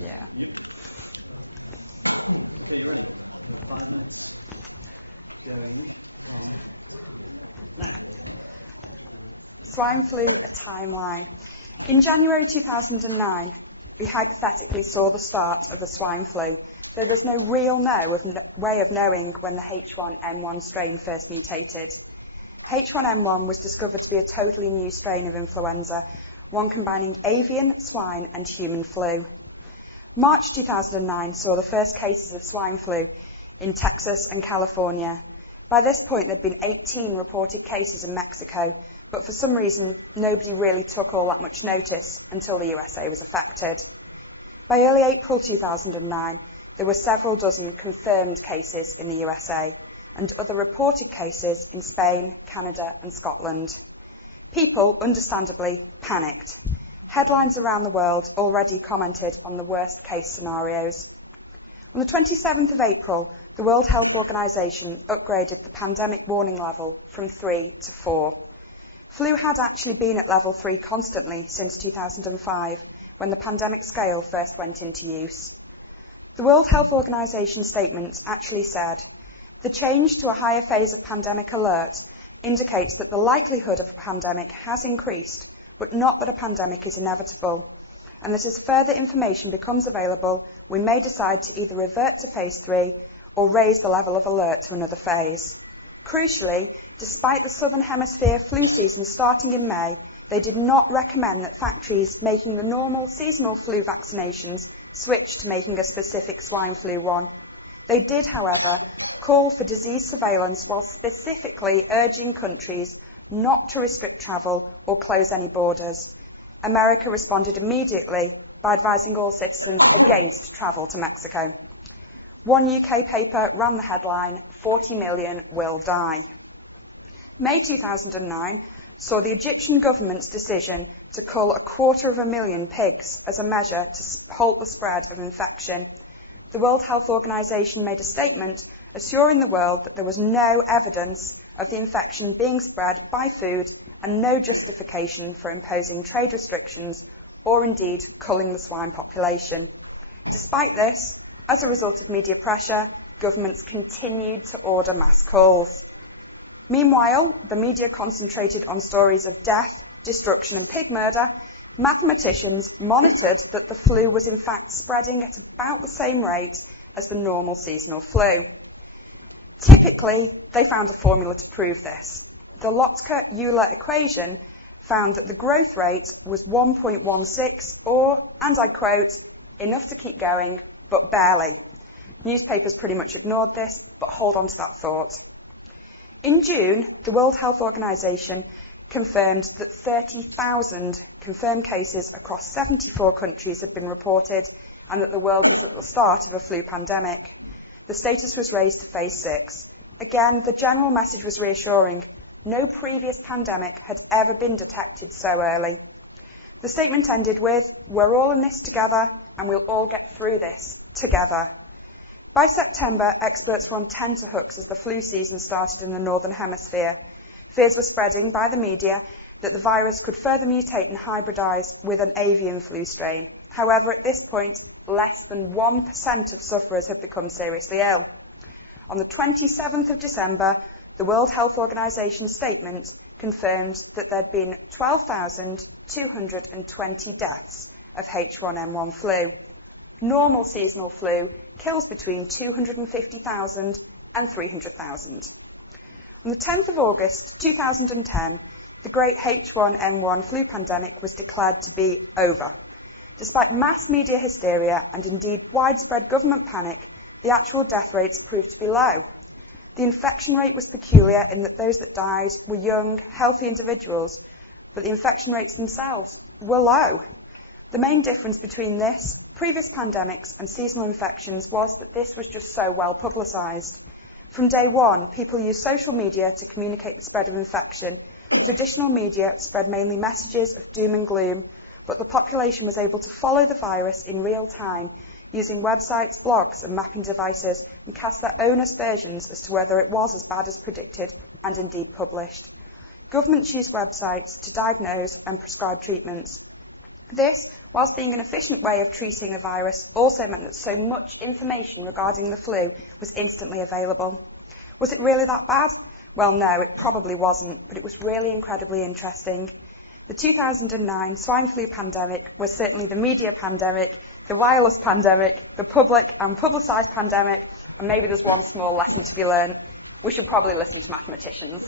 Yeah. Swine flu, a timeline. In January 2009, we hypothetically saw the start of the swine flu, though there's no real way of knowing when the H1N1 strain first mutated. H1N1 was discovered to be a totally new strain of influenza, one combining avian, swine and human flu. March 2009 saw the first cases of swine flu in Texas and California. By this point, there had been 18 reported cases in Mexico, but for some reason, nobody really took all that much notice until the USA was affected. By early April 2009, there were several dozen confirmed cases in the USA and other reported cases in Spain, Canada and Scotland. People, understandably, panicked. Headlines around the world already commented on the worst case scenarios. On the 27th of April, the World Health Organization upgraded the pandemic warning level from 3 to 4. Flu had actually been at level 3 constantly since 2005, when the pandemic scale first went into use. The World Health Organization statement actually said, "The change to a higher phase of pandemic alert indicates that the likelihood of a pandemic has increased, but not that a pandemic is inevitable, and that as further information becomes available, we may decide to either revert to phase 3 or raise the level of alert to another phase." Crucially, despite the Southern Hemisphere flu season starting in May, they did not recommend that factories making the normal seasonal flu vaccinations switch to making a specific swine flu one. They did, however, call for disease surveillance while specifically urging countries not to restrict travel or close any borders. America responded immediately by advising all citizens against travel to Mexico. One UK paper ran the headline, "40 million will die." May 2009 saw the Egyptian government's decision to cull 250,000 pigs as a measure to halt the spread of infection. The World Health Organization made a statement assuring the world that there was no evidence of the infection being spread by food and no justification for imposing trade restrictions or indeed culling the swine population. Despite this, as a result of media pressure, governments continued to order mass culls. Meanwhile, the media concentrated on stories of death, destruction and pig murder. Mathematicians monitored that the flu was in fact spreading at about the same rate as the normal seasonal flu. Typically, they found a formula to prove this. The Lotka-Euler equation found that the growth rate was 1.16 or, and I quote, "enough to keep going, but barely." Newspapers pretty much ignored this, but hold on to that thought. In June, the World Health Organization confirmed that 30,000 confirmed cases across 74 countries had been reported and that the world was at the start of a flu pandemic. The status was raised to phase 6. Again, the general message was reassuring. No previous pandemic had ever been detected so early. The statement ended with, "We're all in this together and we'll all get through this together." By September, experts were on tenterhooks as the flu season started in the Northern Hemisphere. Fears were spreading by the media that the virus could further mutate and hybridize with an avian flu strain. However, at this point, less than 1% of sufferers had become seriously ill. On the 27th of December, the World Health Organization statement confirmed that there had been 12,220 deaths of H1N1 flu. Normal seasonal flu kills between 250,000 and 300,000. On the 10th of August 2010, the great H1N1 flu pandemic was declared to be over. Despite mass media hysteria and indeed widespread government panic, the actual death rates proved to be low. The infection rate was peculiar in that those that died were young, healthy individuals, but the infection rates themselves were low. The main difference between this, previous pandemics and seasonal infections was that this was just so well publicised. From day one, people used social media to communicate the spread of infection. Traditional media spread mainly messages of doom and gloom, but the population was able to follow the virus in real time using websites, blogs and mapping devices and cast their own aspersions as to whether it was as bad as predicted and indeed published. Governments used websites to diagnose and prescribe treatments. This, whilst being an efficient way of treating the virus, also meant that so much information regarding the flu was instantly available. Was it really that bad? Well, no, it probably wasn't, but it was really incredibly interesting. The 2009 swine flu pandemic was certainly the media pandemic, the wireless pandemic, the public and publicised pandemic, and maybe there's one small lesson to be learned. We should probably listen to mathematicians.